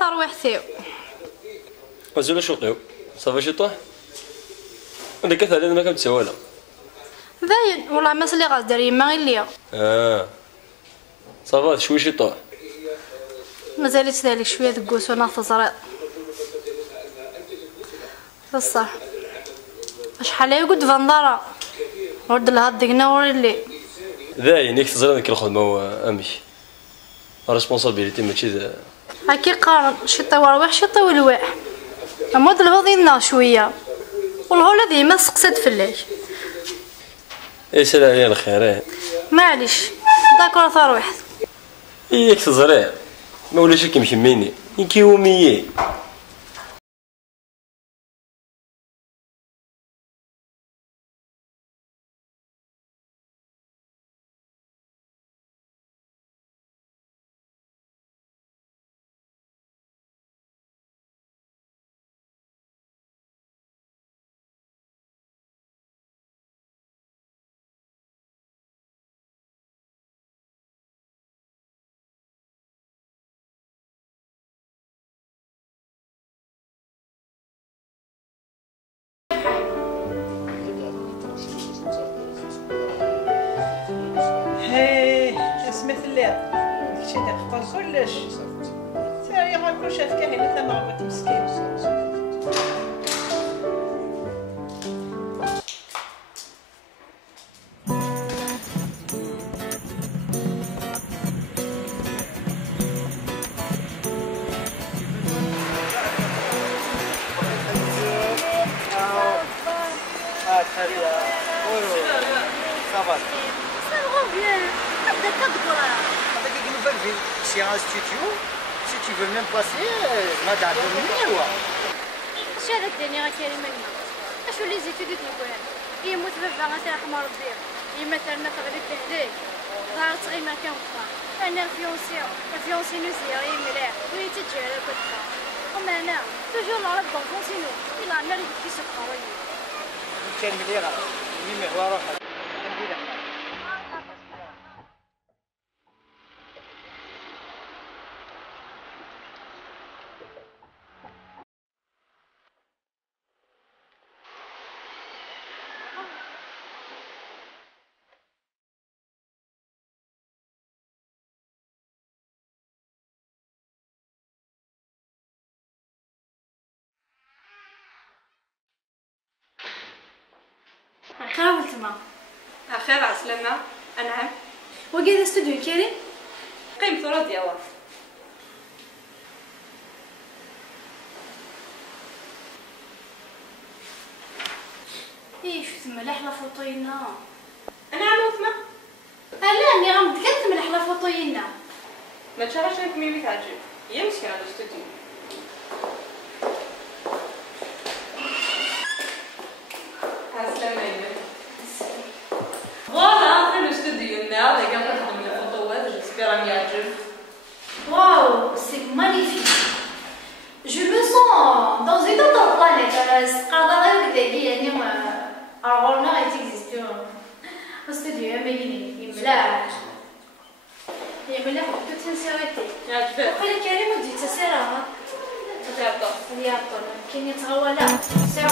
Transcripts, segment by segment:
ترويحتي. مازال شوطيو صافي شي طاح عندك كثر ما كنتسوالها باين والله ما سلي غادر يما غير ليا. صافي شوي شي طاح مازالت ذلك شويه دكوس وانا تزريط بصح شحال هي قد فندارة ورد لها ديكنا وريلي ذاين ياك تزري ديك الخدمه امي ريسبونسابيلتي ماشي هاكي قارن شي طوال واحد شي طوال واحد امود الفضينا شويه والهولا ديما سقسات فلاش. سلام يا الخير معليش داكور ترويح ياك تزري ما ولاش كيمشي مني يكيومي اسمه الليل داكشي تيخطر كلش ساري غنكون شاف كاهنه تا مغبوط مسكين. C'est un studio, si tu veux même passer, madame, شي هذاك الدنيا كريمه لنا اشو لي زيتودي تنقول هي يموت بابا غا ترحم ربي يما ترنا تغلب بهديك ظهرت غير ما كنبقى انا الفيونسي نوزيري مليح وهي تجي على كتفها وما انا توجور نعرف بونفونسينو الى عنا اللي بدي سكر كان مليح ميم هو روحك كرهت ما خير عسلامة أنعم وقيد استوديو كريم قيم ثورة ديالها ايه شو تملح لا فوطينا أنعم وثمة لا اني غنتكلم تملح لا فوطينا ما تشرحش لك ميمي تعجب هي مسكينة هذا الاستوديو عسلامة فوالا في الاستوديو ديالنا اللي كنخدم الفوطوات جيسبيغ راه يعجب. واو سي مانيفيك جو مو سون dans une autre planète قادر غير كداكي يعني رغولنا غيتيكزيستيو الاستوديو مليح يملح بتوت سينسيريتي يعجبك وخلي كريم ودي تسيرها تيعطل ليعطل كاين يتغولا سير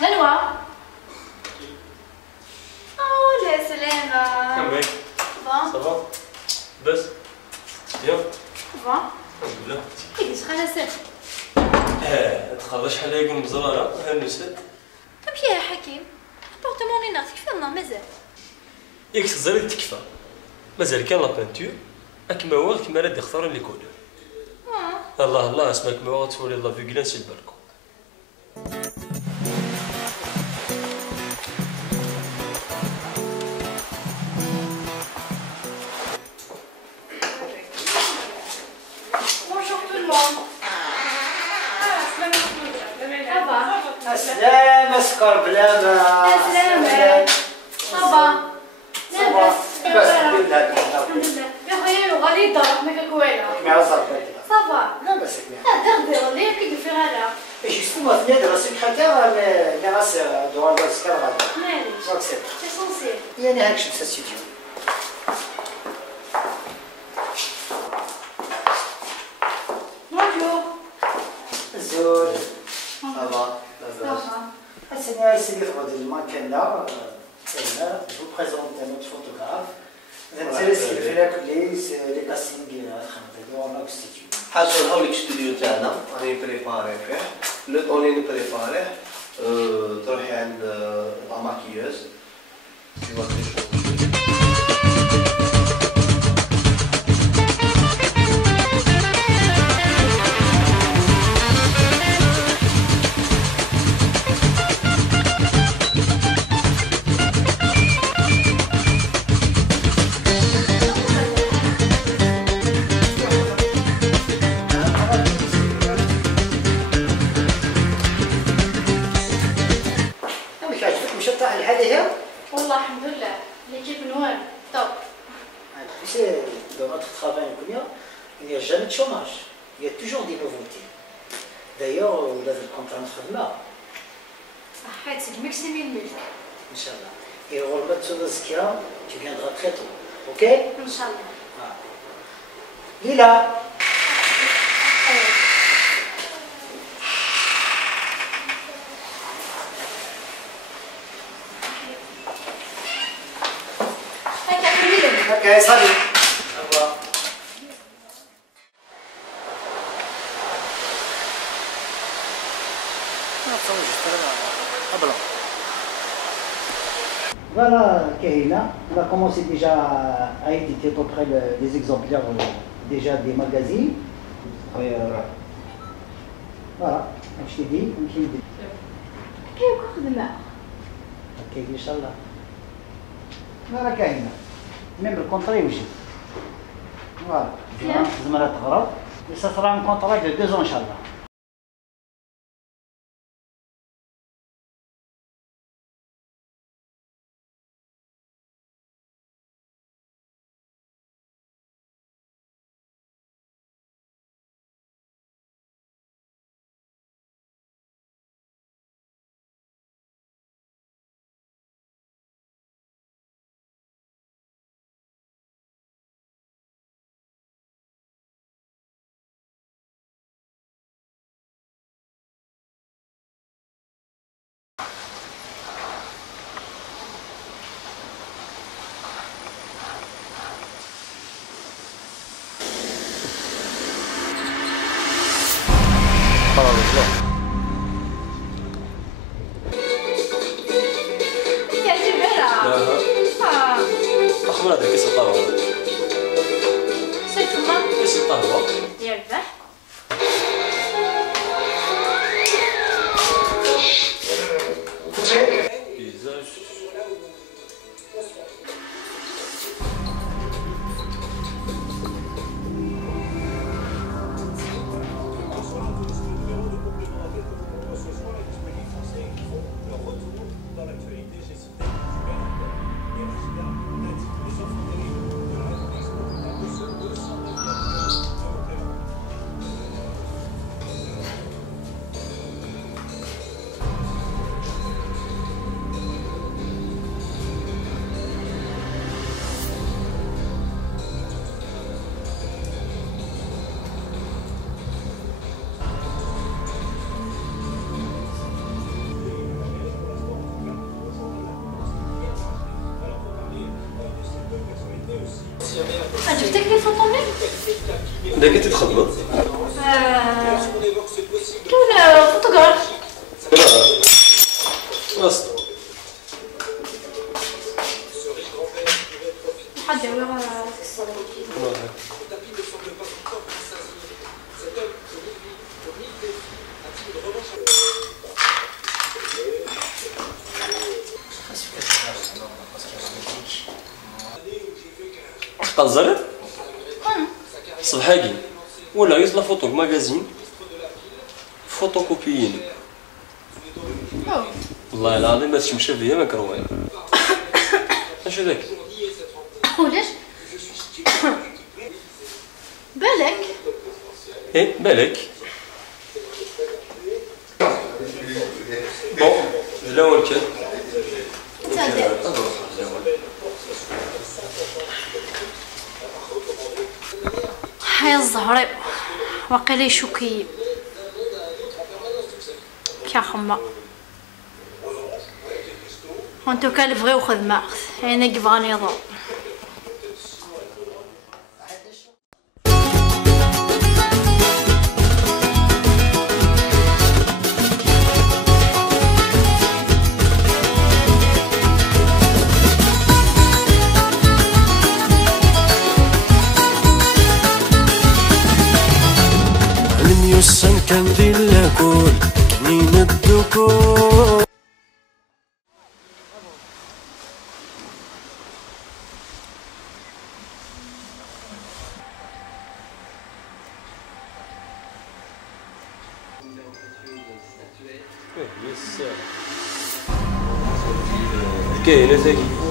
هلوة اوه يا سلامة كم بيك بون صافا بس يا بون الحمد لله كيفاش خلاص تخرج شحال يكون مزراره هانوسات امشي يا حكيم ابورتموني ناس كيف الله مازال ياك تزري تكفى مازال كان لا بانتور اكما هو كما راه يختار لي كولور الله الله اسمك ما هو تولي لا فيغلان سي البالكون Bonjour tout le monde. سلام اسكر بلا ما سلامة. صبا. صباح مع صافي. صافا لا بس bien. دغدغ اللي كي في غالا Et justement, il y a des secrétaires, mais là, c'est dans le escalade. معليش Donc, c'est. سي سونسي Il y a une action, ça studio. بونجور Zol, ça va. صافا Seigneur, c'est le roi de Mankenda. Je vous présente notre photographe. Vous savez ce qu'il fait c'est les castings dans l'institut. حاصل هاوليك ستوديو تاعنا راني بريباري فيه لو طون اللي بريباريه تروحي عند لا ماكيوز والله الحمد لله ليكيب نوار توب Tu sais, dans notre travail en Kenya, il n'y a jamais de chômage. Il y a toujours des nouveautés. D'ailleurs, vous avez le contrat entre là, صحيت المكسيمي الملك Inch'Allah. Et on va le mettre sur le skiant, tu viendras très tôt. Ok? ان شاء الله Lila! هاك عملي Ok, salut! Au revoir. Voilà, Kahina, on a commencé déjà à éditer à peu près les exemplaires déjà des magazines. Voilà, comme je t'ai dit, كيف خدمه كيف ان شاء الله. فوالا كاينه ميم الكونترا يوجد. فوالا زمرة تغرب وسا سرا ان كونترا دو 2 ans ان شاء الله. تعجبها أخبر هذا كيس القهوة سير تما كيس القهوة يربح بيزاج عجبتك لي فوطو ميم دا كنت تخدمه كون فوتوغراف خلاص حد يوريها في الصالون قزرت صبحاكي ولا يطلع فوتو ماغازين فوتوكوبيين والله العظيم هادشي مشى فيا ما كروايا اش هذاك علاش بالك ايه بالك بون لا وين كان هيا الزهري واقيلا يشوكي كيا خما وانتو كالبغيو خدمة انا كيبغاني يضرب الميوسن كان ذي اللاكول كنين الدكول كاين زكي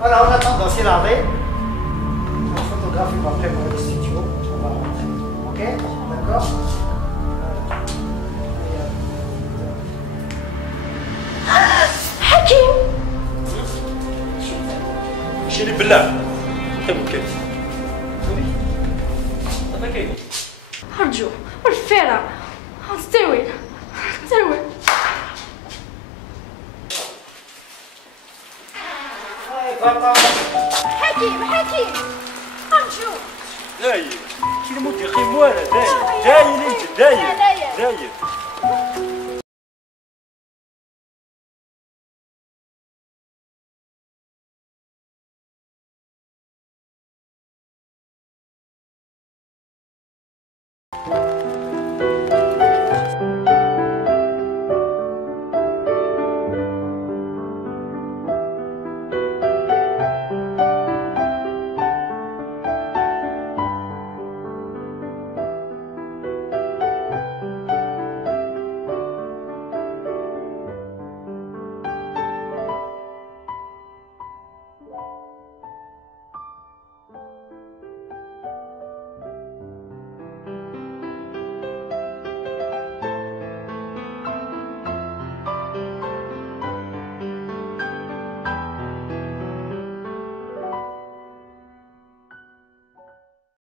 Voilà, on attend dans l'arrêt. Un photographe il va préparer le studio. On va rentrer. Ok? D'accord? حكيم شيلي بالله تمكن هذا كاين ارجو والفيرة استوي استوي حكيم حكيم ارجو داير كي نموت يا اخي موالى داير انت داير